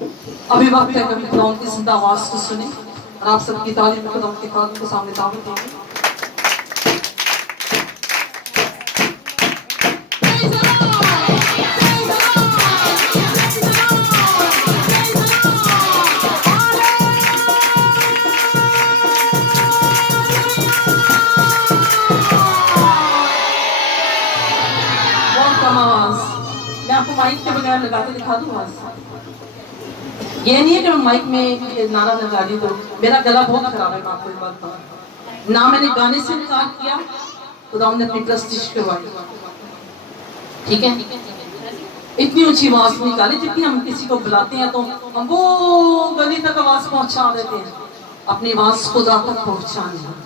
अभी वक्त है कभी खुदावंद की जिंदा आवाज को सुने और आप सबकी तालीम में खुदावंद के खादिम को सामने दावत देंगे। मैं आपको माइक के बगैर लगा के दिखा दूँ आवाज। ये नहीं है कि मैं माइक में नारा लगा दी तो मेरा गला बहुत खराब है। मैं आपको एक बात बताऊं, ना मैंने गाने से इनकार किया, खुदा ने अपनी प्रस्तिश करवाई, ठीक है। इतनी ऊंची आवाज निकाली जितनी हम किसी को बुलाते हैं तो हम वो गली तक आवाज पहुंचा देते हैं, अपनी आवाज खुदा तक पहुंचाने।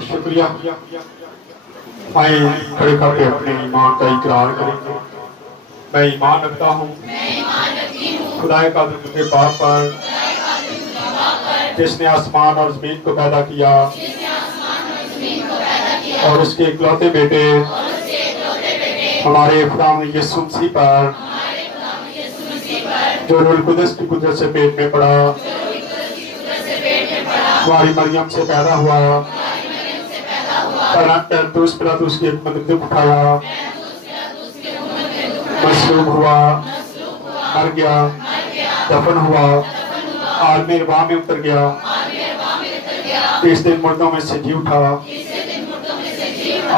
शुक्रिया। आए खड़े करके अपने ईमान का इकरार करेंगे। मैं ईमान रखता हूँ खुदाए कादिर मुझे बाप पर, जिसने आसमान और जमीन को पैदा किया और उसके इकलौते बेटे हमारे खुदावंद यीशु मसीह पर, जो रूह कुदस की कुदरत से पेट में पड़ा, हमारी मरियम से पैदा हुआ, पिलातुस के दुख उठाया, मसलूब हुआ, मर गया, दफन हुआ, आलमी अरवाह में उतर गया, 30 दिन मुर्दों में से जी उठा,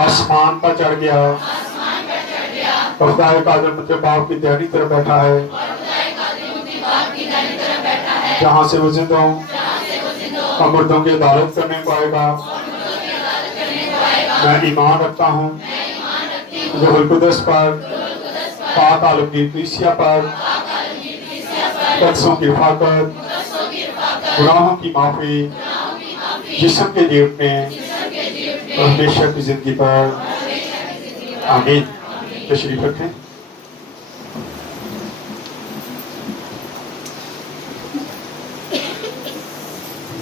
आसमान पर चढ़ गया, खुदाए कादिर मुझे बाप की दाहिनी तरफ बैठा है, जहाँ से वो जिंदों और मुर्दों की अदालत करने को आएगा। मैं ईमान रखता हूँ रूह कुदस पर, पाक आलमगीर कलीसिया पर, कदसों की हिफाजत, गुनाहों की माफी, जिस्म के जीवने और हमेशा की जिंदगी पर। आमीन। तशरीफ रखें।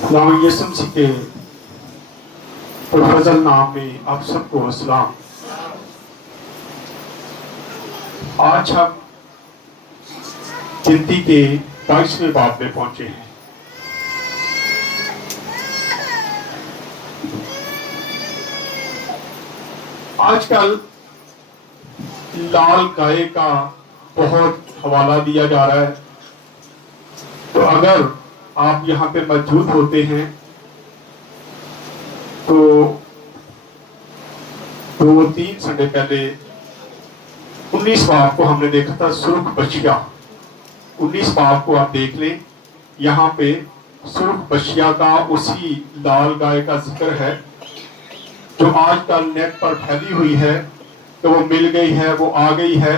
खुदावंद यीशु मसीह के फजल नाम में आप सबको अस्सलाम। आज हम गिनती के 22वें बाब में पहुंचे हैं। आजकल लाल गाय का बहुत हवाला दिया जा रहा है, तो अगर आप यहाँ पे मौजूद होते हैं तो 2-3 संडे पहले 19 बाब को हमने देखा था, सुर्ख बछिया। 19 बाब को आप देख लें, यहाँ पे सुर्ख बछिया का, उसी लाल गाय का जिक्र है जो आजकल नेट पर फैली हुई है। तो वो मिल गई है, वो आ गई है,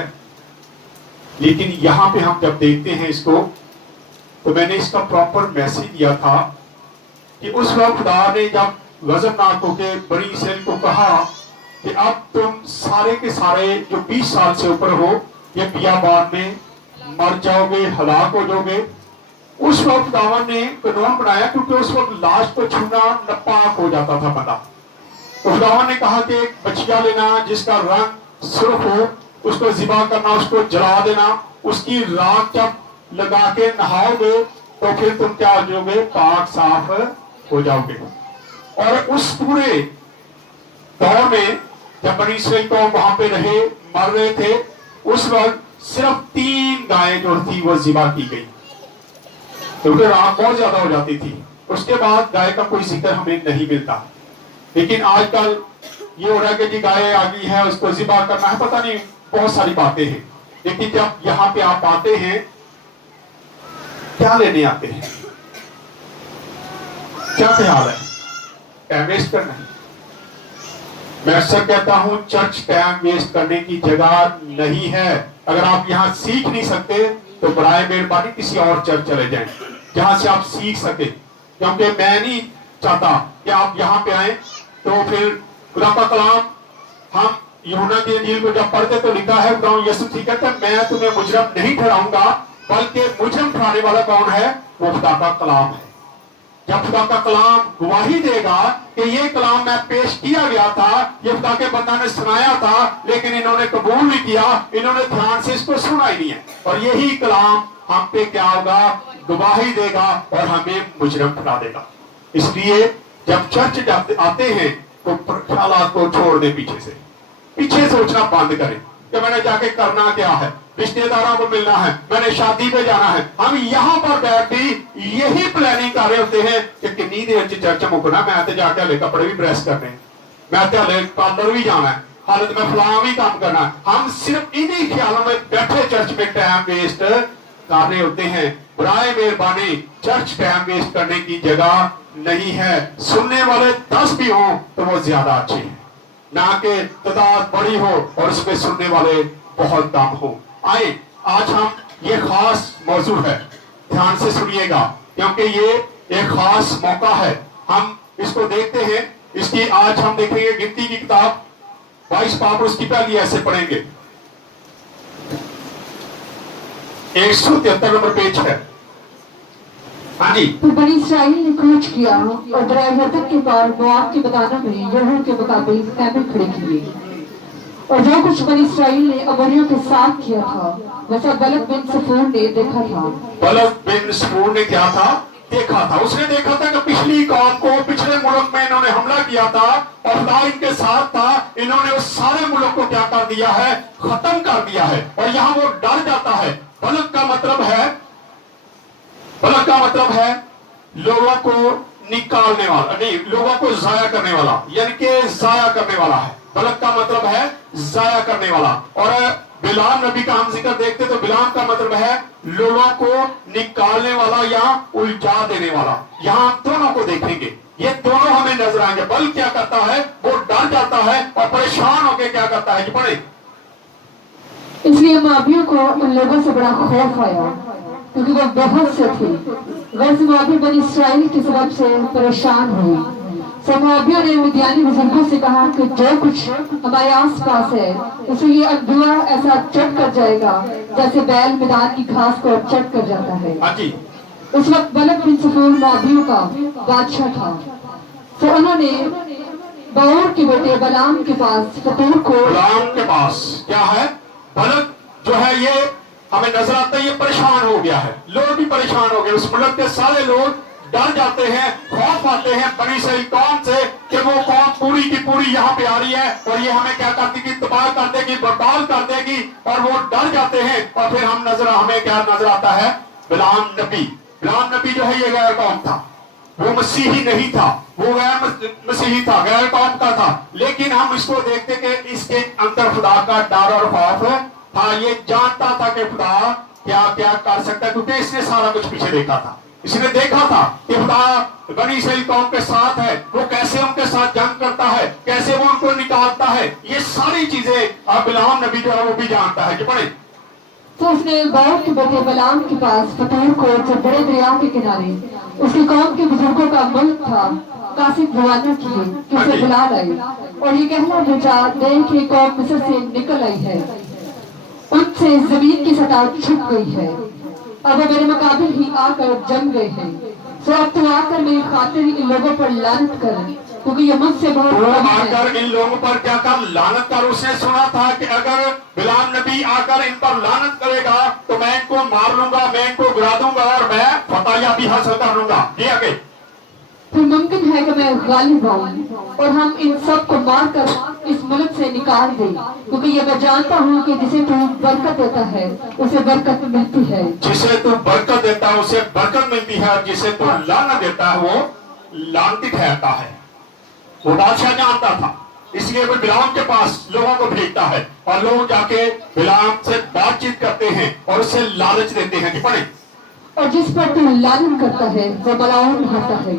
लेकिन यहाँ पे हम जब देखते हैं इसको, तो मैंने इसका प्रॉपर मैसेज दिया था कि उस वक्त खुदा ने जब गजबनाक होके बड़ी इसराइल को कहा कि अब तुम सारे के सारे जो 20 साल से ऊपर हो, ये बियाबान में मर जाओगे, हलाक हो जाओगे। उस वक्त खुदावन ने कानून बनाया, क्योंकि उस वक्त लाश को छूना नापाक हो जाता था बंदा। तो खुदावन ने कहा कि एक बछिया लेना जिसका रंग सुर्ख हो, उसको ज़िबा करना, उसको जला देना, उसकी राख जब लगा के नहाओगे तो फिर तुम क्या हो जाओगे, पाक साफ हो जाओगे। और उस पूरे दौर में जब बनी इसराइल को वहां पे रहे, मर रहे थे, उस वक्त सिर्फ 3 गायें जो थी वो ज़िबा की गई, क्योंकि राख बहुत ज्यादा हो जाती थी। उसके बाद गाय का कोई जिक्र हमें नहीं मिलता। लेकिन आजकल ये हो रहा है कि जी गाय आ गई है, उसको ज़िबा करना है, पता नहीं बहुत सारी बातें हैं। लेकिन जब यहाँ पे आप आते हैं, क्या लेने आते हैं? क्या ख्याल है? टाइम वेस्ट करना है? मैं अक्सर कहता हूं चर्च टाइम वेस्ट करने की जगह नहीं है। अगर आप यहाँ सीख नहीं सकते तो बराए मेहरबानी किसी और चर्च चले जाएं जहां से आप सीख सके, क्योंकि मैं नहीं चाहता कि आप यहाँ पे आए तो फिर खुदा का कलाम हम यूहन्ना की इंजील को जब पढ़ते तो लिखा है, खुदा यीशु ठीक कहता है मैं तुम्हें मुजरम नहीं ठहराऊंगा, बल्कि मुजरम ठहराने वाला कौन है? वो खुदा का कलाम है। जब खुदा का कलाम गवाही देगा कि ये कलाम मैं पेश किया गया था, ये खुदा के बंदा ने सुनाया था, लेकिन इन्होंने कबूल नहीं किया, इन्होंने ध्यान से इसको सुना ही नहीं है, और यही कलाम हम पे क्या होगा? गवाही देगा और हमें मुजरम ठहरा देगा। इसलिए जब चर्च आते हैं तो ख्यालात को छोड़ दे, पीछे सोचना बंद करें कि मैंने जाके करना क्या है, रिश्तेदारों को मिलना है, मैंने शादी पे जाना है। हम यहाँ पर बैठ भी यही प्लानिंग कर रहे होते हैं कि कितनी देर चर्च मुकना, मैं तो जाके हले कपड़े भी प्रेस करने हैं, मैं तो हले पार्लर भी जाना है, हालत में फलां भी काम करना है। हम सिर्फ इन्हीं ख्यालों में बैठे चर्च में टाइम वेस्ट कर रहे होते हैं। बुराए मेहरबानी, चर्च टाइम वेस्ट करने की जगह नहीं है। सुनने वाले 10 भी हों तो वो ज्यादा अच्छे हैं, ना कि तादाद बड़ी हो और उसमें सुनने वाले बहुत कम हो। आए आज हम ये खास मौजू है, ध्यान से सुनिएगा, क्योंकि ये एक खास मौका है। हम इसको देखते हैं, इसकी आज हम देखेंगे गिनती की किताब 22 पाप, उसकी पहली ऐसे पढ़ेंगे, 173 नंबर पेज है। हाँ जी। तो बनी इसराइल ने कूच किया और दरिया के पार मोआब के मैदानों में यहूद के मुकाबले खैमे खड़े किए, और जो कुछ बनी इसराइल ने अमोरियों के साथ किया था वैसा बलक बिन सफूर ने देखा था। बलक बिन सफूर ने क्या था? देखा था। उसने देखा था कि पिछली कौम को पिछले मुल्क में इन्होंने हमला किया था और खुदा इनके साथ था, इन्होंने उस सारे मुल्क को क्या कर दिया है? खत्म कर दिया है। और यहाँ वो डर जाता है। बलक का मतलब है लोगों को निकालने वाला, नहीं, लोगों को जाया करने वाला, यानी कि जाया करने वाला है। बलक का मतलब है जाया करने वाला। और बिलाम नबी का हम जिक्र देखते तो बिलाम का मतलब है लोगों को निकालने वाला या उलझा देने वाला। यहाँ दोनों को देखेंगे, ये दोनों हमें नजर आएंगे। बल क्या करता है? वो डर जाता है और परेशान होकर क्या करता है? कि पढ़े, इसलिए मोआबियों को उन लोगों से बड़ा खौफ आया क्योंकि वो बहुत से थे। वैसे मोआबी बनी इसराइल के सबब से परेशान हुए। सब मोआबियों ने मिद्यानी बुजुर्गों से कहा कि जो कुछ हमारे आस पास है उसे ये अगुआ ऐसा चट कर जाएगा जैसे बैल मैदान की घास को चट कर जाता है। उस वक्त बलक बिन सफूर मोआबियों का बादशाह था। तो उन्होंने बऊर के बेटे बलाम के पास फतूर को, बलाम के पास क्या है? बलक जो है ये हमें नजर आता है, ये परेशान हो गया है, लोग भी परेशान हो गए। उस मुल्क के सारे लोग डर जाते हैं, खौफ आते हैं बनी इसराइल कौम से कि वो कौम पूरी की पूरी यहाँ पे आ रही है और ये हमें क्या कर देगी? तबाह कर देगी, बर्बाद कर देगी। और वो डर जाते हैं। और फिर हमें क्या नजर आता है? बिलाम नबी जो है ये गैर कौम था, वो मसीही नहीं था, वो गैर मसीही था, गैर कौम का था। लेकिन हम इसको देखते कि इसके अंदर खुदा का डर और खौफ था। ये जानता था कि खुदा क्या क्या कर सकता है, क्योंकि इसने सारा कुछ पीछे देखा था। इसने देखा था कि खुदा बनी इसराइल कौम के साथ है, वो कैसे उनके साथ जंग करता है, कैसे वो उनको निकालता है। ये सारी चीजें अब बिलाम नबी जो है वो भी जानता है। कि पढ़े, तो उसने बऊर के बेटे बलाम के पास फतूर को, जो बड़े दरिया के किनारे उसकी कौम के बुजुर्गों का मुल्क था, कासिद रवाना किए कि उसे बुला लाए और ये कहना भेजा, देख ये कौम मिस्र से निकल आई है, उनसे जमीन की सतह छुप गई है, अब वो मेरे मुकाबिल ही आकर जम गए हैं। तो अब तू आकर मेरी खातिर इन लोगों पर लानत कर, क्योंकि ये मुझसे बहुत कम है। आकर इन लोगों पर क्या कर? लानत कर। उसने सुना था कि अगर बिलाम नबी आकर इन पर लानत करेगा तो मैं इनको मार लूंगा, मैं इनको गिरा दूंगा और मैं फतह भी हासिल कर लूंगा। ये आगे फिर मुमकिन है कि मैं गालिब आऊं और हम इन सब को मार कर इस मुल्क से निकाल दें, क्योंकि ये मैं जानता हूँ कि जिसे तू बरकत देता है उसे बरकत मिलती है। जिसे तू बरकत देता है उसे बरकत मिलती है, और जिसे तू लानत देता है वो लानती ठहरता है। वो बादशाह जानता था, इसलिए वो बिलाम के पास लोगों को भेजता है और लोग जाके बिलाम से बातचीत करते हैं और उसे लालच देते हैं। कि पढ़े, और जिस पर तू लानत करता है वो मलाउन होता है।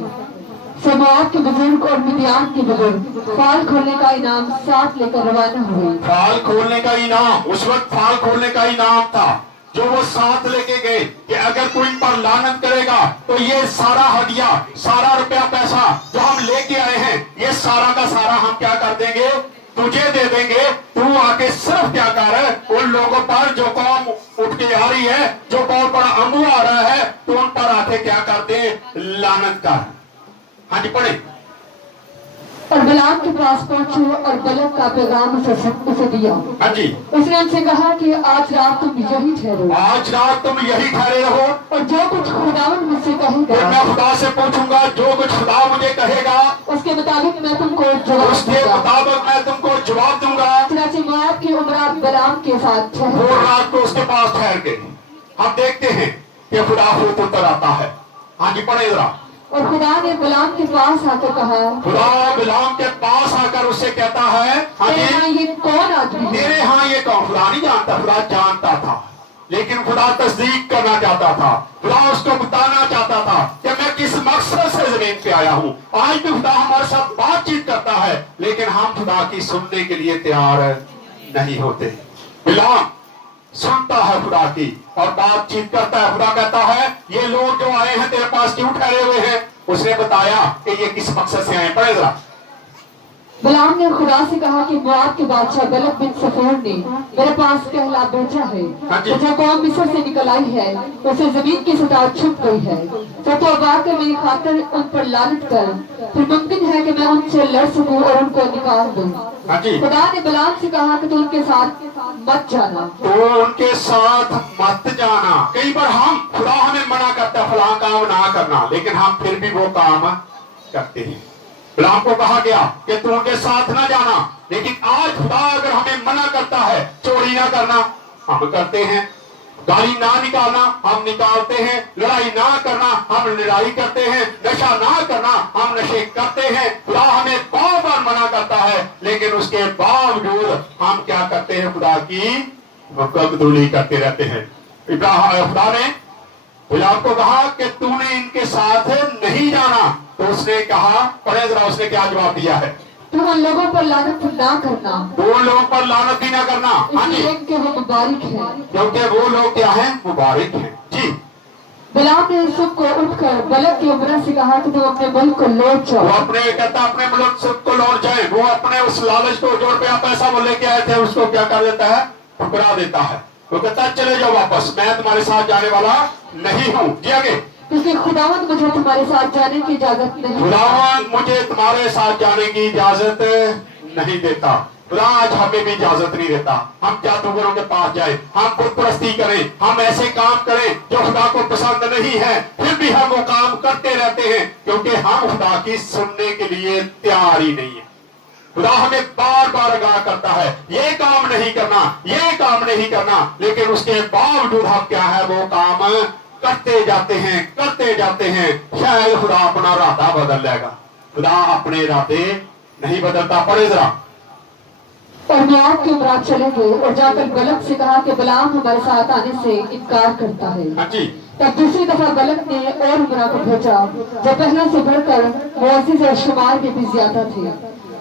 मोआब के बुजुर्ग और मिद्यान के बुजुर्ग फाल खोलने का इनाम साथ लेकर रवाना हुए। फाल खोलने का इनाम, उस वक्त फाल खोलने का इनाम था जो वो साथ लेके गए कि अगर कोई इन पर लानत करेगा तो ये सारा हदिया, सारा रुपया पैसा जो हम लेके आए हैं, ये सारा का सारा हम क्या कर देंगे? तुझे दे देंगे, तू आके सिर्फ क्या कर, उन लोगों पर जो कौम उठ के आ रही है, जो बहुत बड़ा अमू आ रहा है, तो उन पर आके क्या कर दे, लानत कर। हाँ जी पढ़े। और बलाम के पास पहुंचे और बलक का पैगाम उसे दिया। हाँ जी। उसने उनसे कहा कि आज रात तुम यही ठहरो, आज रात तुम यही ठहरे रहो, और जो कुछ खुदावंद मुझसे फिर कहेगा मैं खुदा से पूछूंगा, जो कुछ खुदा मुझे कहेगा उसके मुताबिक मैं तुमको जवाब उसके दूंगा। मुताबिक मैं तुमको जवाब दूंगा। चुनाचे मोआब की उमरा बलाम के साथ वो ठहर रात को उसके पास ठहर गए। हम देखते हैं कि खुदा खुद उतर आता है। हाँ जी पढ़े जरा। और खुदा ने बलाम के पास आकर कहा, खुदा बिलाम के पास आकर उससे कहता है, हाँ तेरे जी, यहाँ ये कौन आदमी है? तेरे हाँ ये कौन? खुदा नहीं जानता, खुदा जानता था, लेकिन खुदा तस्दीक करना चाहता था। खुदा उसको बताना चाहता था कि मैं किस मकसद से जमीन पे आया हूँ। आज भी खुदा हमारे साथ बातचीत करता है, लेकिन हम खुदा की सुनने के लिए तैयार नहीं होते। बिलाम सुनता है खुदा की और बातचीत करता है। खुदा कहता है, ये लोग जो आए हैं तेरे पास क्यों ठहरे हुए हैं? उसने बताया कि ये किस मकसद से आए। पढ़े जरा। बलाम ने खुदा से कहा कि मोआब के बादशाह बलक बिन सफोर ने मेरे पास कहला भेजा है हाँ जी। कि जो कौम मिस्र से निकल आई है उसे जमीन की सतह छुप गई है, तो अब आकर मेरी खातिर उन पर लानत कर, फिर मुमकिन है कि मैं उनसे लड़ सकूं और उनको निकाल दूं। हाँ जी। खुदा ने बलाम से कहा कि तू उनके साथ मत जाना। तो उनके साथ मत जाना। कई बार हम खुदा हमें मना करता है फलां काम ना करना, लेकिन हम फिर भी वो काम करते हैं। बिलाम को कहा गया कि तू उनके साथ ना जाना, लेकिन आज खुदा अगर हमें मना करता है, चोरी ना करना हम करते हैं, गाली ना निकालना हम निकालते हैं, लड़ाई ना करना हम लड़ाई करते हैं, नशा ना करना हम नशे करते हैं। खुदा हमें बार बार मना करता है, लेकिन उसके बावजूद हम क्या करते हैं? खुदा की हुक्मदुली करते रहते हैं। खुदा ने बिलाम को कहा कि तूने इनके साथ नहीं जाना, तो उसने कहा, पढ़े जरा, उसने क्या जवाब दिया है? तुम उन लोगों पर लानत ना करना, वो लोगों पर लानत भी ना करना। हाँ जी, इसलिए कि वो मुबारक है, क्योंकि वो लोग क्या हैं? मुबारक हैं। जी। बिलाम ने यूसुफ को उठकर बलक की उम्र से कहा कि तुम अपने मुल्क को लौट जाओ। वो अपने कहता अपने मुल्क सबको लौट जाए। वो अपने उस लालच को, जो रुपया पैसा वो लेके आए थे, उसको क्या कर देता है? ठुकरा देता है। वो कहता है चले जाओ वापस, मैं तुम्हारे साथ जाने वाला नहीं हूँ। जी आगे। क्योंकि खुदावंद मुझे तुम्हारे साथ जाने की इजाजत नहीं देता। खुदावंद मुझे तुम्हारे साथ जाने की इजाजत नहीं देता। खुदा आज हमें भी इजाजत नहीं देता। हम जादूगरों के पास जाए, हम बुत परस्ती करें, हम ऐसे काम करें जो खुदा को पसंद नहीं है, फिर भी हम वो काम करते रहते हैं, क्योंकि हम खुदा की सुनने के लिए तैयार ही नहीं है। खुदा हमें बार बार आगाह करता है, ये काम नहीं करना, ये काम नहीं करना, लेकिन उसके बावजूद हम क्या है? वो काम करते जाते हैं। शायद खुदा अपना इरादा बदल लेगा। खुदा अपने इरादे नहीं बदलता। पढ़े जरा। और मोआब के उमरात चले गए और जाकर बलक से कहा कि बलाम हमारे साथ आने से इनकार करता है। हाँ जी। तब दूसरी दफा बलक ने और उमरा को भेजा, जो पहले से बढ़कर मुअज़्ज़िज़ और शुमार के भी ज्यादा थे।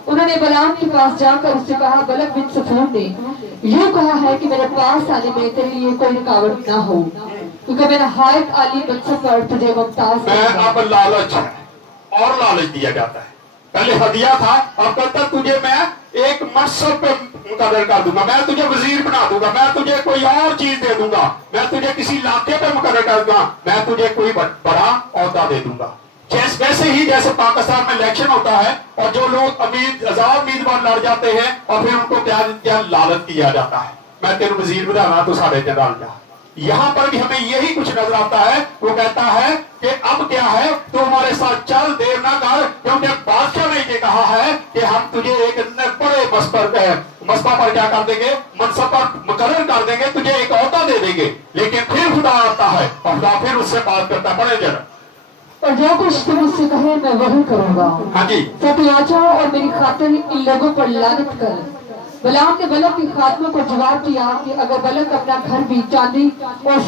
उन्होंने बलाम के पास जाकर उससे कहा, बलक बिन सफोर ने यूं कहा है कि मेरे पास आने में तेरे लिए कोई रुकावट ना हो, क्योंकि मेरा हायत आली मनसब पर तुझे मुमताज मैं अब लालच है और लालच दिया जाता है। पहले हदिया था, अब कहता तुझे मैं एक मनसब पे मुकर्रर कर दूंगा, मैं तुझे वजीर बना दूंगा, मैं तुझे कोई और चीज दे दूंगा, मैं तुझे किसी इलाके पे मुकर्रर कर दूंगा, मैं तुझे कोई बड़ा औहदा दे दूंगा। वैसे ही जैसे पाकिस्तान में इलेक्शन होता है और जो लोग आजाद उम्मीदवार लड़ जाते हैं और फिर उनको क्या लालच किया जाता है, मैं तेरे वजीर बनाना तो साढ़े जनरल जा। यहाँ पर भी हमें यही कुछ नजर आता है। वो कहता है कि अब क्या है, तो हमारे साथ चल, देर ना कर, क्योंकि बादशाह ने ये कहा है कि हम तुझे एक बड़े मसबा पर क्या कर देंगे? मनसब पर मुकर्रर कर देंगे, तुझे एक औहदा दे देंगे। लेकिन फिर खुदा आता है और खुदा फिर उससे बात करता है। बड़े जन और जो कुछ तुम मुझसे कहे मैं वही करूंगा। हाँ जी। सत्याचा और मेरी खातिर इन लोगों पर लानत कर। बलाम ने बलक के खात्मे को जवाब दिया कि अगर बलक अपना घर भी चांदी और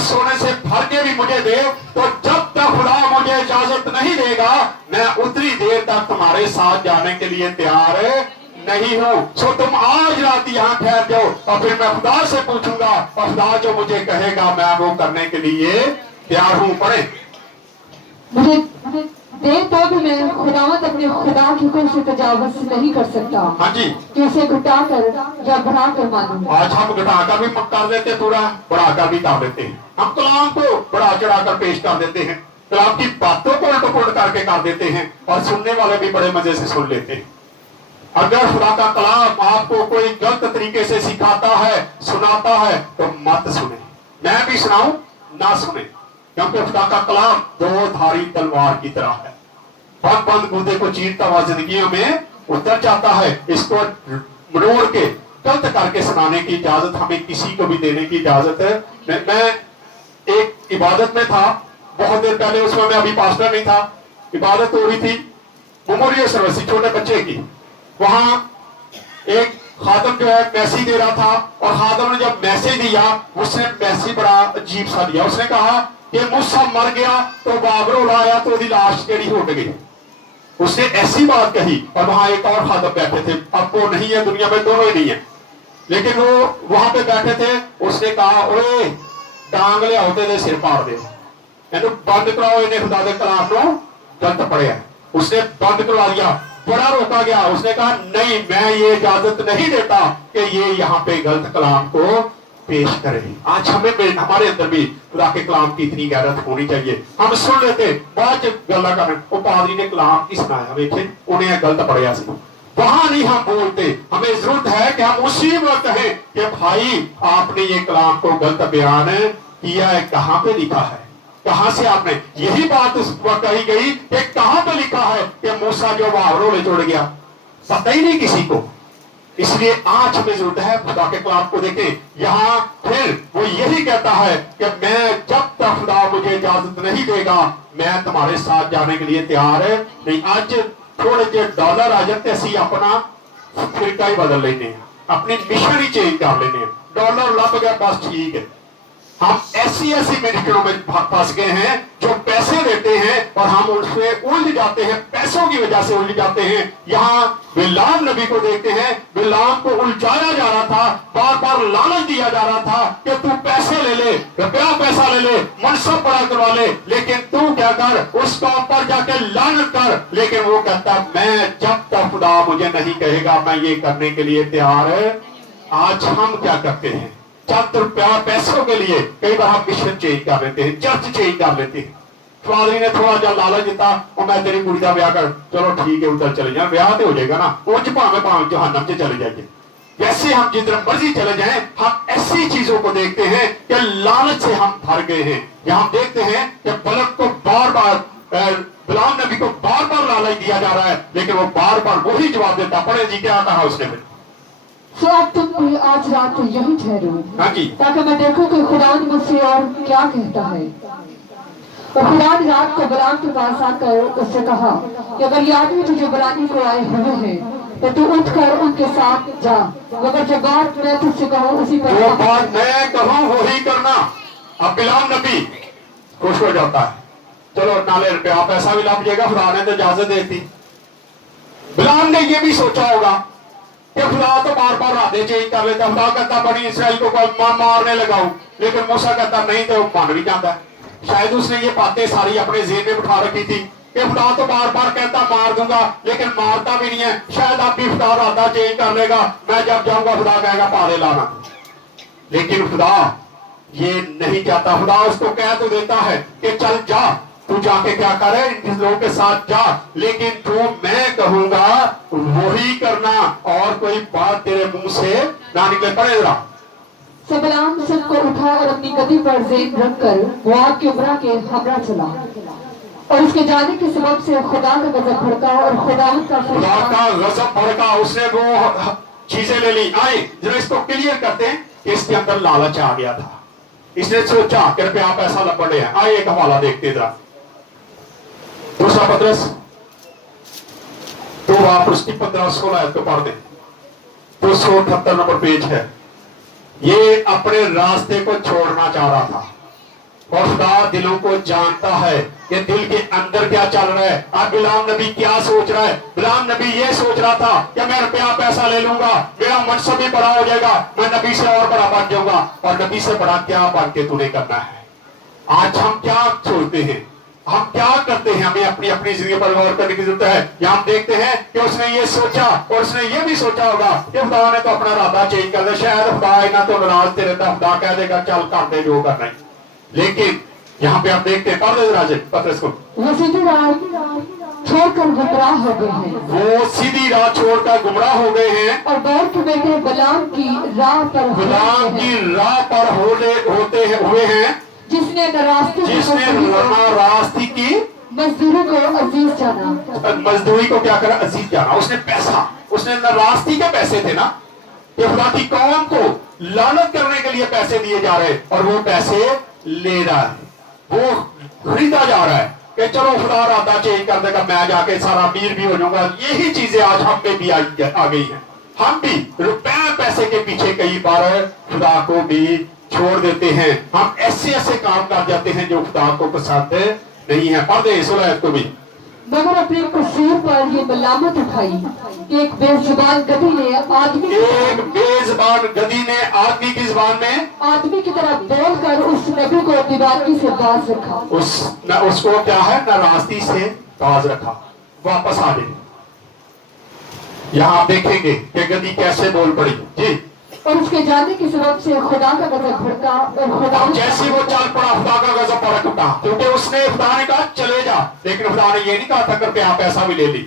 सोने से भर के भी मुझे दे, तो जब तक खुदा मुझे इजाजत नहीं देगा, मैं उतनी देर तक तुम्हारे साथ जाने के लिए तैयार नहीं हूँ। सो तुम आज रात यहाँ ठहर जाओ और फिर मैं खुदा से पूछूंगा और खुदा जो मुझे कहेगा मैं वो करने के लिए तैयार हूँ। पढ़े। दे तो भी मैं खुदावंद अपने खुदा की हुक्म से तजावुज़ नहीं कर सकता हाँ जी, कि उसे घटाकर या बढ़ाकर मानूं। आज हम घटाकर भी कर देते थोड़ा, बढ़ाकर भी कर देते हैं। हम कलाम को बढ़ा चढ़ाकर पेश कर देते हैं, कलाम की बातों को उल्ट पुलट करके कर देते हैं, और सुनने वाले भी बड़े मजे से सुन लेते हैं। अगर खुदा का कलाम आपको कोई गलत तरीके से सिखाता है, सुनाता है, तो मत सुने। मैं भी सुनाऊं, ना सुने, क्योंकि खुदा का कलाम दो धारी तलवार की तरह है। बंद बंद गुदे को चीरता हुआ जिंदगियों में उतर जाता है। इसको मरोड़ के गलत करके सुनाने की इजाजत हमें किसी को भी देने की इजाजत है। मैं एक इबादत में था बहुत देर पहले, उसमें मैं अभी पास्टर नहीं था, इबादत हो रही थी मेमोरियल सर्विस छोटे बच्चे की। वहां एक खादम जो है मैसेज दे रहा था, और खादम ने जब मैसेज दिया, उसने मैसेज बड़ा अजीब सा दिया। उसने कहा कि मूसा मर गया तो बाबरो आया तो उसकी लाश केड़ी उड़ गई। उसने ऐसी बात कही, और वहां एक और खादम बैठे थे, अब वो नहीं है दुनिया में, दोनों ही नहीं है, लेकिन वो वहां पे बैठे थे। उसने कहा ओए डांग ले होते दे सिर पाड़ दे, इन्हें बंद कराओ, इन्हें खुदा दे कलाम नो गलत पढ़िया। उसने बंद करवा दिया, बड़ा रोका गया। उसने कहा नहीं, मैं ये इजाजत नहीं देता कि ये यहाँ पे गलत कलाम को पेश करे। आज हमें हमारे अंदर भी खुदा के कलाम की इतनी गैरत होनी चाहिए। हम सुन लेते बाद गल्ला कर, वो पादरी ने कलाम की सुनाया, देखे उन्हें गलत पढ़िया सी, वहां नहीं हम बोलते। हमें जरूरत है कि हम उसी वक्त कहें कि भाई आपने ये कलाम को गलत बयान किया है, कहां पे लिखा है, कहां से आपने यही बात उस वक्त कही गई कि कहां पे लिखा है कि मूसा जो वावरों ले छोड़ गया, पता ही नहीं किसी को। इसलिए आज हमें जरूरत है खुदा के कलाम को देखें। यहाँ फिर वो यही कहता है कि मैं जब तक खुदा मुझे इजाजत नहीं देगा, मैं तुम्हारे साथ जाने के लिए तैयार है नहीं। आज थोड़े जे डॉलर आ जाते असी अपना फिरका ही बदल लेने, अपनी मिशन ही चेंज कर लेने। डॉलर लग गया बस ठीक है। हम ऐसी मिनिस्ट्रियों में फंस गए हैं जो पैसे देते हैं और हम उनसे उलझ जाते हैं, पैसों की वजह से उलझ जाते हैं। यहाँ बिलाम नबी को देखते हैं, बिलाम को उलझाया जा रहा था, बार बार लालच दिया जा रहा था कि तू पैसे ले ले, रुपया पैसा ले ले, मनसब बड़ा करवा ले, लेकिन तू क्या कर, उस काम पर जाके लानत कर। लेकिन वो कहता मैं जब तक खुदा मुझे नहीं कहेगा मैं ये करने के लिए तैयार है। आज हम क्या करते हैं, चंद रुपया पैसों के लिए कई बार हम मिशन चेंज कर लेते हैं, चर्च चेंज कर लेते हैं। फादरी ने थोड़ा जा लालच दिता, और मैं तेरी कुड़ी का ब्याह कर, चलो ठीक है उधर चले जाए, ब्याह तो हो जाएगा ना, उच भावे भावे जहन्नम से चले जाएंगे। वैसे हम जिधर मर्जी चले जाएं, हम ऐसी चीजों को देखते हैं कि लालच से हम भर गए हैं। यहाँ देखते हैं कि बलक को बार बार बिलाम नबी को बार बार लालच दिया जा रहा है, लेकिन वो बार बार वही जवाब देता। पढ़े जी क्या कहा उसने फिर, तो अब तुम कोई आज रात यही ठहरो, हाँ जी, ताकि मैं देखूं कि खुदा मुझसे और क्या कहता है। और खुदा ने रात को बिलाम के पास आकर उससे कहा कि अगर ये आदमी तुझे बुलाने को आए हुए हैं तो तू उठकर उनके साथ जा, मगर जो बात मैं तुझसे कहूँ उसी पर जो बात मैं कहूँ वही करना। अब बिलाम नबी खुश हो जाता है, चलो नाले रुपया पैसा भी लग जाएगा, खुदा ने तो इजाजत देती। बिलाम ने ये भी सोचा होगा कि खुदा तो बार बार राधे चेंज कर लेता। खुदा कहता बनी इसराइल को मारने लगाऊं, लेकिन मूसा कहता नहीं, तो मान भी जाता है। शायद उसने ये बातें सारी अपने ज़हन में बिठा रखी थी कि खुदा तो बार बार कहता मार दूंगा, लेकिन मारता भी नहीं है। शायद अब भी खुदा राधा चेंज कर लेगा, मैं जब जाऊंगा खुदा कहेगा पाले लाना। लेकिन खुदा ये नहीं चाहता। खुदा उसको कह तो देता है कि चल जा, तू जाके क्या करे, इन लोगों के साथ जा, लेकिन जो मैं कहूंगा वही करना, और कोई बात तेरे मुंह से ना निकले। पड़े जरा। बिलाम सबको उठा और अपनी गद्दी पर ज़ेब रखकर मोआब के उमरा के हमरा चला, और उसके जाने के सबब से खुदा का गजब भड़का और खुदा का गजब भड़का। उसने वो चीजें ले ली। आए जरा इसको क्लियर करते हैं कि इसके अंदर लालच आ गया था। इसने सोचा कि रुपया पैसा लपड़े हैं। आए एक हवाला देखते जरा, दूसरा पत्रस तो आप उसकी 15 आयत को पढ़ दें, 278 नंबर पेज है। ये अपने रास्ते को छोड़ना चाह रहा था, और खुदा दिलों को जानता है कि दिल के अंदर क्या चल रहा है। अब बिलाम नबी क्या सोच रहा है? बिलाम नबी ये सोच रहा था कि मैं रुपया पैसा ले लूंगा, मेरा मनसब भी बड़ा हो जाएगा, मैं नबी से और बड़ा बन जाऊंगा। और नबी से बड़ा क्या बन के तूने करना है? आज हम क्या सोचते हैं? हम क्या करते हैं, हमें अपनी अपनी जिंदगी पर गौर करने की जरूरत है। यहाँ हम देखते हैं कि उसने ये सोचा और उसने ये भी सोचा होगा कि खुदा ने तो अपना इरादा चेंज कर दिया, शायद खुदा इतना तो नाराज थे रहता, खुदा कह देगा चल कर दे जो करना है। लेकिन यहाँ पे आप देखते हैं, पढ़ दे राजे पतरस को, वो सीधी राह छोड़कर गुमराह हो गए हैं, वो सीधी राह छोड़कर गुमराह हो गए हैं और बैर के बेटे बलाम की राह पर गुलाम की राह पर हुए हैं, जिसने जिसने रास्ते की मजदूरों को अजीज जाना। मजदूरी को क्या करा, अजीज जाना। उसने पैसा, उसने रास्ते के पैसे थे ना, ये खुदा की कौम को लानत करने के लिए पैसे दिए जा रहे और वो पैसे ले रहा है, वो खरीदा जा रहा है कि चलो खुदा इरादा चेंज कर देगा, मैं जाके सारा अमीर भी हो जाऊंगा। यही चीजें आज हम पे भी आ गई हैं। हम भी रुपए पैसे के पीछे कई बार खुदा को भी छोड़ देते हैं। हम ऐसे ऐसे काम कर जाते हैं जो खुदा को पसंद नहीं है। पढ़ दे सुलैत को भी, मगर अपने कसूर पर ये मलामत उठाई कि एक बेजुबान गधी ने आदमी की जुबान में आदमी की तरह बोलकर उस नबी को दीवानगी से बाज रखा, उसको क्या है, नाराजगी से बाज रखा, वापस आ गई। यहाँ आप देखेंगे कि गधी कैसे बोल पड़ी जी, और उसके जाने के सबब से खुदा का गजब भड़का और खुदा जैसे वो चल पड़ा खुदा का गजब भड़क उठा, क्योंकि उसने खुदा ने कहा चले जा, लेकिन खुदा ने ये नहीं कहा था करके आप पैसा भी ले ली।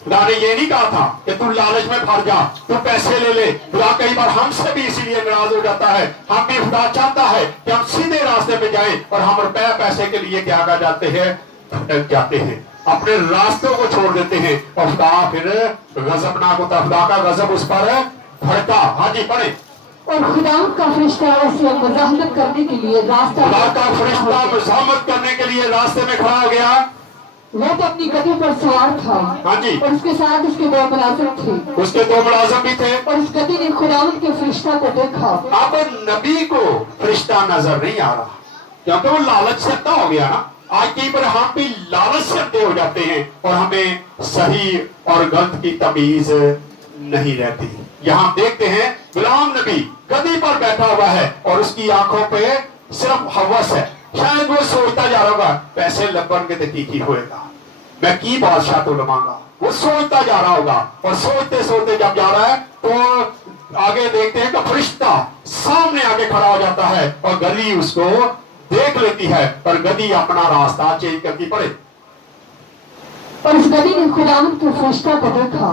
खुदा ने ये नहीं कहा था कि तू लालच में भर जा, तू पैसे ले ले। खुदा कई बार हमसे भी इसीलिए नाराज हो जाता है। हम भी खुदा चाहता है कि हम सीधे रास्ते पे जाएं और हम रुपए पैसे के लिए क्या कर जाते हैं, भटक जाते हैं, अपने रास्तों को छोड़ देते हैं और खुदा फिर गजबनाक होता, खुदा का गजब उस पर भड़का। हाँ जी पढ़े, और खुदा का फरिश्ता उसे मज़ाहमत करने के लिए रास्ता, खुदा का फरिश्ता मज़ाहमत करने के लिए रास्ते में खड़ा हो गया। वो तो अपनी गधी पर सवार था, हाँ जी, और उसके साथ उसके दो मुलाजिम थे, उसके दो मुलाजिम भी थे, और उस गधी ने खुदावंद के फरिश्ता को देखा। अब नबी को फरिश्ता नजर नहीं आ रहा, क्योंकि वो लालच से अड्डा हो गया ना। आज कई बार हम भी लालच से अड्डे हो जाते हैं और हमें सही और गलत की तमीज नहीं रहती। यहाँ देखते हैं गुलाम नबी गदी पर बैठा हुआ है और उसकी आंखों पे सिर्फ हवस है। शायद वो सोचता जा रहा होगा पैसे लबन के की होएगा, मैं की बादशाह तो लवांगा। वो सोचता जा रहा होगा और सोचते सोचते जब जा रहा है तो आगे देखते हैं कि फरिश्ता सामने आके खड़ा हो जाता है और गली उसको देख लेती है और गदी अपना रास्ता चेंज करती पड़े। और उस गधी ने खुदावंद के फरिश्ता को देखा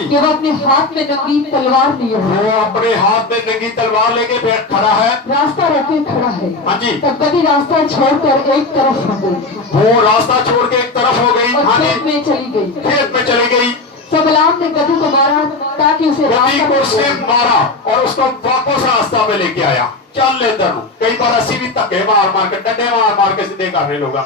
कि वो अपने हाथ में नंगी तलवार लिए है, वो अपने हाथ में नंगी तलवार लेके बैठ खड़ा है, रास्ता रोके खड़ा है। हाँ जी, तब गधी रास्ता छोड़कर एक तरफ हो गई, वो रास्ता छोड़ के एक तरफ हो गई, और हाँ जी, खेत में चली गई। खेत में चली गई। तो बलाम ने गधी को मारा ताकि उसे गधी को उसने मारा और उसको वापस रास्ता पे लेके आया। चल ले इधर, कई बार ऐसी भी धक्के मार मार के डंडे मार मार के सीधे करने लोग,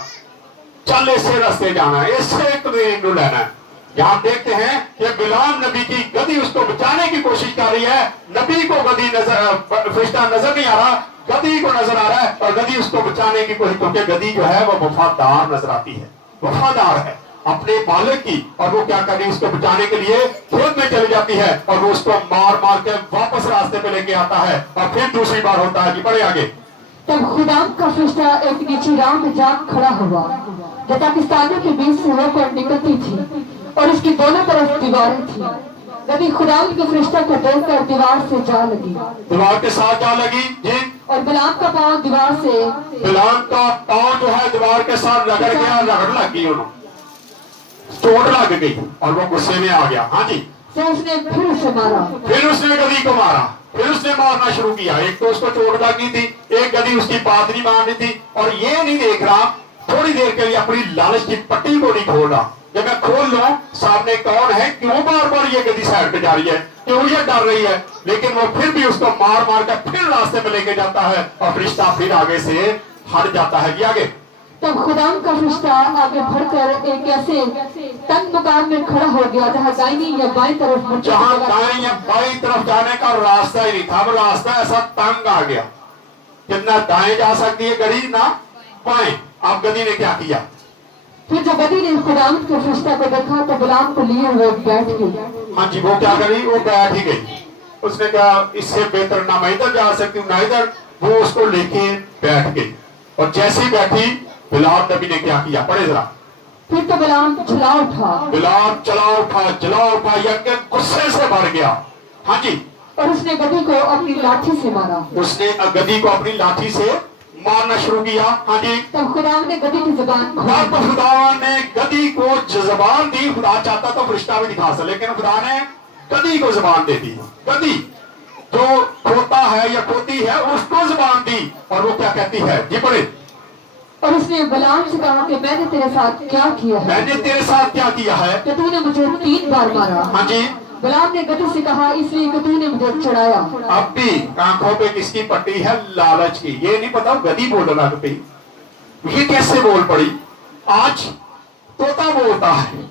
चल इससे रास्ते जाना है, इससे एक लेना है। यहाँ देखते हैं कि गुलाम नबी की गधी उसको बचाने की कोशिश कर रही है। नबी को गधी फरिश्ता नजर नहीं आ रहा, गधी को नजर आ रहा है और गधी उसको बचाने की कोशिश, क्योंकि गधी जो है वो वफादार नजर आती है, वफादार है अपने मालिक की। और वो क्या कर रही है, उसको बचाने के लिए खेत में चली जाती है और वो उसको मार मार के वापस रास्ते पे लेके आता है और फिर दूसरी बार होता है कि पढ़े आगे। तब खुदावंद का फरिश्ता एक नीची राह में जाकर खड़ा हुआ जो पाकिस्तानियों के बीच से होकर निकलती थी और उसकी दोनों तरफ दीवारें थी। गधी खुदावंद के फरिश्ता को देखकर दीवार से जा लगी, दीवार के साथ जा लगी जी, और बलाम का पांव दीवार से, बिलाम का पांव जो है दीवार के साथ रगड़ गया, रगड़ लग गई, उन्होंने चोट लग गई और वो गुस्से में आ गया। हाँ जी, तो उसने फिर उसे मारा, फिर उसने गधी को मारा, फिर उसने मारना शुरू किया। एक तो उसको चोट लगी थी, एक गधी उसकी बात नहीं मारनी थी और ये नहीं देख रहा थोड़ी देर के लिए अपनी लालच की पट्टी को नहीं खोल रहा। जब मैं खोल लूं सामने कौन है, क्यों बार बार ये गधी साइड पे जा रही है, क्यों ये डर रही है, लेकिन वो फिर भी उसको मार मार कर फिर रास्ते में लेके जाता है और फरिश्ता फिर आगे से हट जाता है। आगे तब खुदावंद का फरिश्ता आगे बढ़कर एक ऐसे तंग मकान में खड़ा हो गया जहाँ दाहिनी या बाईं तरफ, जहाँ दाएं या बाईं तरफ जाने का रास्ता ही नहीं था, वो रास्ता ऐसा तंग आ गया कितना दाएं जा सकती है गधी ना बाएं। अब गधी ने क्या किया, फिर जब गधी ने खुदावंद के फरिश्ता को देखा तो गुलाम को लिए वो बैठ गई। हाँ जी, वो क्या करी, वो बैठ ही गई। उसने कहा इससे बेहतर ना मैं इधर जा सकती हूँ ना इधर, वो उसको लेके बैठ गई और जैसे ही बैठी बिलाम नबी ने क्या किया, पढ़े जरा। फिर तो बिलाम जला उठा, बिलाम जला उठा यज्ञ गुस्से से भर गया। हाँ जी, और उसने गधी को अपनी लाठी से मारा। उसने गधी को अपनी लाठी से मारना शुरू किया। हाँ जी, तब खुदा ने गधी की जुबान तब खुदा ने गधी को जुबान दी। खुदा चाहता तो फरिश्ता भी दिखा सकता, लेकिन खुदा ने गधी को जुबान दे दी। गधी जो खोता है या खोती है उसको जुबान दी, और वो क्या कहती है जी, पढ़े। और उसने बिलाम से कहा कि मैंने तेरे साथ क्या किया है, मैंने तेरे साथ क्या किया है कि तूने मुझे 3 बार मारा। हाँ जी, बिलाम ने गधी से कहा इसलिए कि तूने मुझे चढ़ाया। अब भी आंखों पे किसकी पट्टी है, लालच की। ये नहीं पता गधी बोल लग पई, ये कैसे बोल पड़ी। आज तोता बोलता है,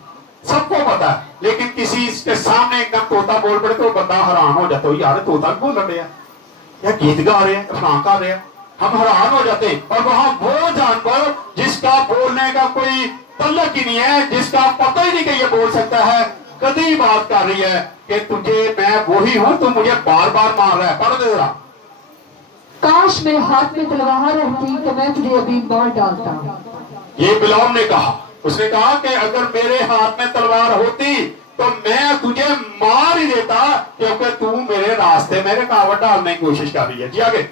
सबको पता है, लेकिन किसी के सामने एकदम तोता बोल पड़े तो बंदा हैरान हो जाता है, यार तोता बोल रहे हैं या गीत गा रहे हैं, फलां कर रहे हैं, हम हैरान हो जाते हैं। और वहां वो जानवर जिसका बोलने का कोई तल्लक ही नहीं है, जिसका पता ही नहीं कि ये बोल सकता है, कभी बात कर रही है कि तुझे मैं वही हूं, तू मुझे बार बार मार रहा है। पढ़ दे जरा। काश मेरे हाथ में तलवार रहती तो मैं तुझे अभी मार डालता। ये बिलाम ने कहा, उसने कहा कि अगर मेरे हाथ में तलवार होती तो मैं तुझे मार ही देता, क्योंकि तू मेरे रास्ते में रुकावट डालने की कोशिश कर रही है। जी आगे।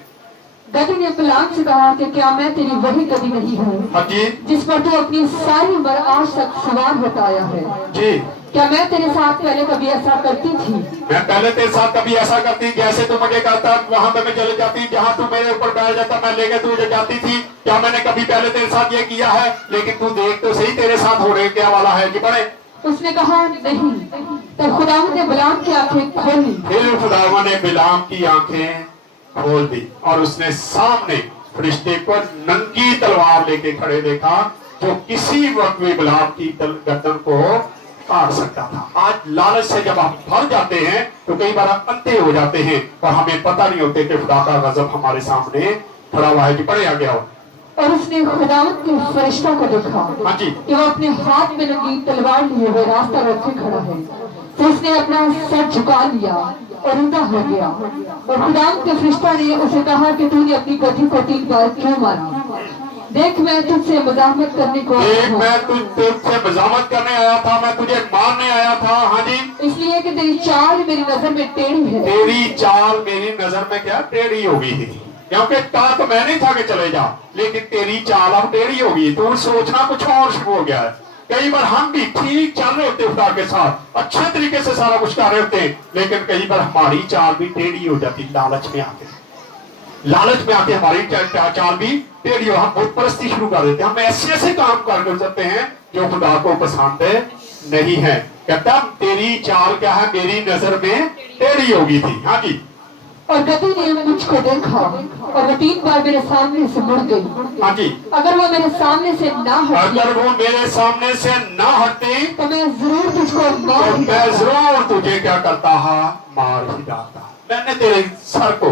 गधी ने बिलाम से कहा कि क्या मैं तेरी वही गधी नहीं हूँ हाँ जी, जिस पर तू अपनी सारी उम्र आज तक सवार होता आया है। जी, क्या मैं तेरे साथ पहले कभी ऐसा करती थी? मैं पहले तेरे साथ कभी ऐसा करती, जैसे तू मुझे कहता वहां पे मैं चले जाती, जहां तू मेरे ऊपर बैठ जाता मैं लेके तुझे जाती थी। क्या मैंने कभी पहले तेरे साथ ये किया है? लेकिन तू देख तो सही तेरे साथ हो रहे क्या वाला है। कि पढ़े। उसने कहा नहीं। तब खुदावंद ने बिलाम की आंखें खोली। फिर खुदावंद ने बिलाम की आंखें खोल दी और उसने सामने फरिश्ते को नंगी तलवार लेके खड़े देखा, जो किसी वक्त भी बिलाम की गर्दन को काट सकता था। आज लालच से जब हम भर जाते हैं तो कई बार अंधे हो जाते हैं और हमें पता नहीं होते कि खुदा का गजब हमारे सामने खड़ा हुआ है। कि पढ़े आगे आओ। और उसने खुदावंद के फरिश्ता को देखा हाँ जी, कि वो अपने हाथ में नंगी तलवार लिए हुए रास्ता रोके खड़ा है। तो उसने अपना सर झुका लिया और अंधा हो गया। और खुदावंद के फरिश्ता ने उसे कहा कि तूने अपनी गधी को 3 बार क्यों मारा? देख मैं तुझसे मजामत करने को आया देख हूँ। मैं तुझसे मजामत करने आया था, मैं तुझे मारने आया था। हाँ जी, इसलिए कि तेरी चाल मेरी नजर में टेढ़ी है। तेरी चाल मेरी नजर में क्या टेढ़ी हो गई थी, क्योंकि कहा तो मैं नहीं था कि चले जा, लेकिन तेरी चाल अब टेढ़ी हो गई। तू सोचना कुछ और शुरू हो गया है। कई बार हम भी ठीक चल रहे होते खुदा के साथ, अच्छे तरीके से सारा कुछ कर रहे होते हैं, लेकिन कई बार हमारी चाल भी टेढ़ी हो जाती। लालच में आके हमारी चाल भी टेढ़ी हो, हम बहुत परस्ती शुरू कर देते हैं, हम ऐसे काम कर सकते हैं जो खुदा को पसंद नहीं है। कहता तेरी चाल क्या है, मेरी नजर में टेढ़ी हो गई थी। हाँ जी, और गधी ने मुझको देखा और वो 3 बार मेरे सामने से मुड़ गई। हाँ जी, अगर वो मेरे सामने से ना हटी अगर वो मेरे सामने से ना हटती तो मैं जरूर तुझको मार तो ही मैं डालता। जरूर तुझे क्या करता है, मार ही डालता। मैंने तेरे सर को,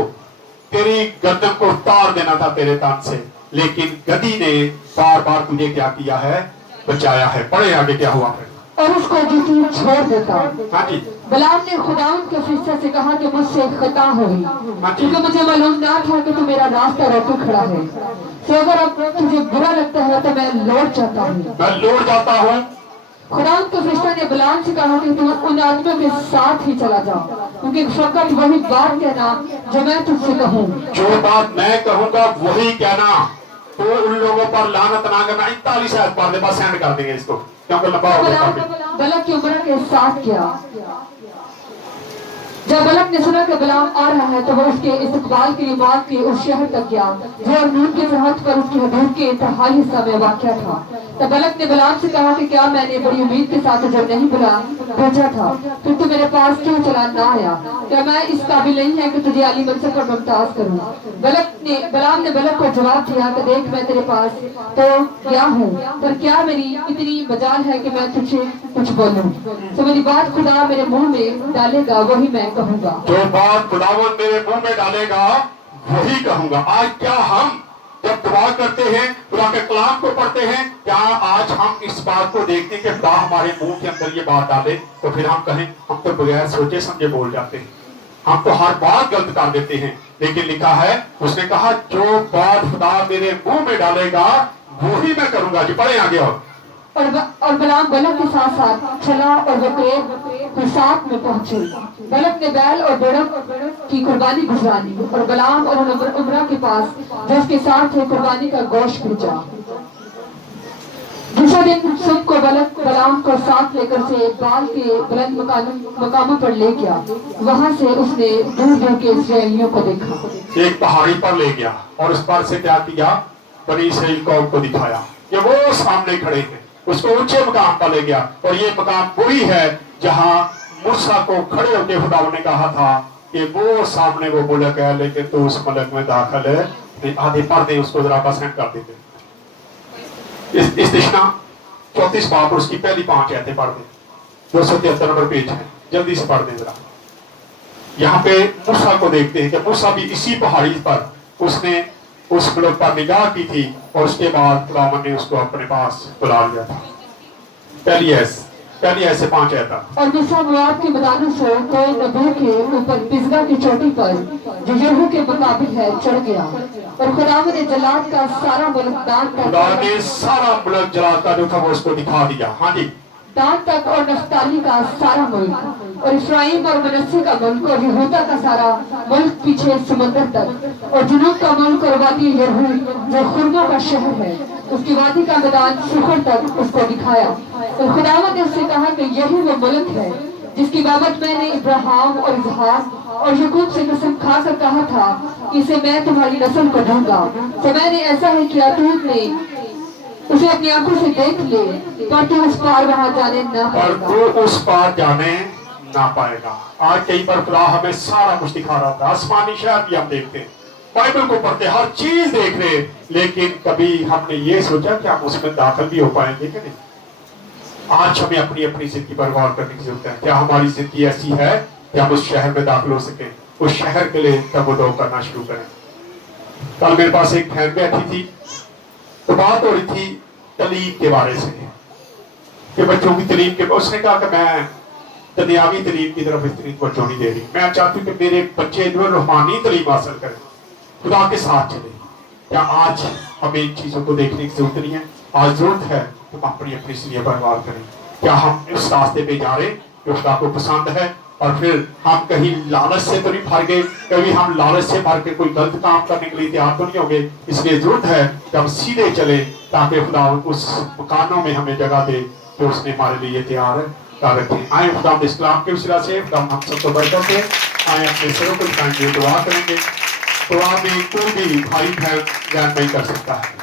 तेरी गर्दन को उतार देना था तेरे तन से, लेकिन गधी ने बार बार तुझे क्या किया है, बचाया है। पढ़े आगे क्या हुआ फिर। और उसको जूती छोड़ देता। हाँ जी, बिलाम ने खुदावंद के फरिश्ते से कहा कि मुझसे खता हुई, हाँ जी, क्योंकि मुझे मालूम ना था कि तू मेरा रास्ता रोके खड़ा है। तो अगर अब तुझे बुरा लगता है तो मैं लौट जाता हूँ। मैं लौट जाता हूँ। खुदावंद के फरिश्ते ने बिलाम से कहा कि तू उन आदमियों के साथ ही चला जा, क्योंकि फकत वही बात कहना जो मैं तुझसे कहूँ। जो बात मैं कहूंगा वही कहना, तो उन लोगों पर लानत ना करना। 41 आयत पढ़ दे, बस सेंड कर देंगे इसको, क्योंकि लंबा हो गया। बलक की उम्र के साथ किया। जब बलक ने सुना कि बिलाम आ रहा है तो वो उसके इस्तकबाल के लिए मौत के उस शहर तक गया जो अरनून की सरहद पर उसकी हदूद के इंतहाई हिस्सा में वाक़या था। तब बलक ने बिलाम से कहा कि क्या मैंने बड़ी उम्मीद के साथ जब नहीं भेजा था फिर तू मेरे पास क्यों चला ना आया? क्या मैं इस काबिल नहीं है कि तुझे आली मंसब पर मुमताज करूं? बिलाम ने बलक को जवाब दिया कि देख मैं तेरे पास तो गया हूँ, पर क्या मेरी इतनी मजाल है कि मैं तुझे कुछ बोलूं? तो मेरी बात खुदा मेरे मुंह में डालेगा वही मैं कहूंगा। जो बात खुदावंद मेरे मुंह में डालेगा वही कहूंगा। आज क्या हम जब दुआ करते हैं, खुदा के कलाम को पढ़ते हैं, क्या आज हम इस बात को देखते हैं कि खुदा हमारे मुंह के अंदर ये बात डाले तो फिर हम कहें हम तो बगैर सोचे समझे बोल जाते हैं, हम तो हर बात गलत कर देते हैं। लेकिन लिखा है, उसने कहा जो बात खुदा मेरे मुंह में डालेगा वही मैं करूंगा जी। पढ़े आगे और बलाम बलक के साथ साथ चला और बकरे हुसात में पहुंचे। बलक ने बैल और बड़क की कुर्बानी भिजवानी और बलाम और उमरा के पास जो उसके साथ थे कुर्बानी का गोश्त भेजा। दूसरे दिन सुबह को बलक बलाम को साथ लेकर से बाल के बुलंद मकामों पर ले गया। वहां से उसने दूर दूर के इस्राएलियों को देखा। एक पहाड़ी पर ले गया और उस पर से क्या किया, बनी इसराइल कौम को दिखाया कि वो सामने खड़े हैं। उसको ऊंचे मकाम पर ले गया और ये मकाम वही है जहां मूसा को खड़े होकर खुदा ने कहा था कि वो सामने वो मुल्क है, लेकिन तो उस मुल्क में दाखिल है। आधे पर्दे उसको जरा पसंद कर देते। इस दिशा 34 बाब और उसकी पहली 5 आयतें पढ़ दें। 273 नंबर पेज है, जल्दी से पढ़ दें जरा। यहाँ पे मूसा को देखते हैं कि मूसा भी इसी पहाड़ी पर उसने उस मुल्क पर निगाह की थी और उसके बाद खुदावन ने उसको अपने पास बुला लिया था। पहली ऐसे 5 आयत। और मूसा मोआब के मैदानों से कोई नबी के ऊपर पिसगा की चोटी पर जो यरीहो के मुकाबिल है चढ़ गया और खुदावन ने जलाद का सारा मुल्क खुदा ने सारा मुल्क जलाद का जो था वो उसको दिखा दिया। हाँ जी। दान तक और नफ्ताली का सारा मुल्क और इफ्राइम और मनस्से का मुल्क और यहूदा का सारा मुल्क पीछे समुद्र तक और जुनूब का मुल्क और वादी यरहूद जो खुरमों का शहर है उसकी वादी का मैदान सुखर तक उसको दिखाया। और खुदावत ने उससे कहा कि यही वो मुल्क है जिसकी बाबत मैंने इब्राहिम और इसहाक और याकूब से कसम खाकर कहा था कि इसे मैं तुम्हारी नस्ल को दूंगा। तो मैंने ऐसा ही किया, तुमने उसे अपनी आंखों से देख ले, पर तू उस पार वहां जाने ना पाएगा। तू उस पार जाने ना पाएगा। आज कई बार खुदा हमें सारा कुछ दिखा रहा था। आसमानी शहर भी हम देखते हैं, बाइबल को पढ़ते, हर चीज देख रहे, लेकिन कभी हमने ये सोचा कि हम उसमें दाखिल भी हो पाएंगे कि नहीं। आज हमें अपनी अपनी जिंदगी पर गौर करने की जरूरत है। क्या हमारी जिंदगी ऐसी है कि हम उस शहर में दाखिल हो सके, उस शहर के लिए तबदो करना शुरू करें। कल मेरे पास एक बहन बैठी थी, तो बात हो रही थी तालीम के बारे से कि बच्चों की तालीम के। उसने कहा कि मैं दुनियावी तालीम की तरफ इतनी तवज्जो नहीं दे रही, मैं चाहती हूँ कि मेरे बच्चे जो रूहानी तालीम हासिल करें, खुदा के साथ चले। क्या आज हमें इन चीजों को देखने की जरूरत नहीं है? आज जरूरत है कि हम अपनी अपनी जिंदगी बर्बाद करें। क्या हम इस रास्ते पे जा रहे जो खुदा को पसंद है, और फिर हम कहीं लालच से तो नहीं भर गए, कभी हम लालच से भर के कोई गलत काम करने के लिए तैयार तो नहीं होंगे। इसलिए जरूरत है कि हम सीधे चले ताकि खुदा उस मकानों में हमें जगह दे जो उसने हमारे लिए तैयार रखें। आए खुदा इस्लाम के वसीला से हम सबको बैठों से आए अपने सरों को दिखाएंगे, दुआ करेंगे। दुआ में कोई भी भाई बहन नहीं कर सकता है।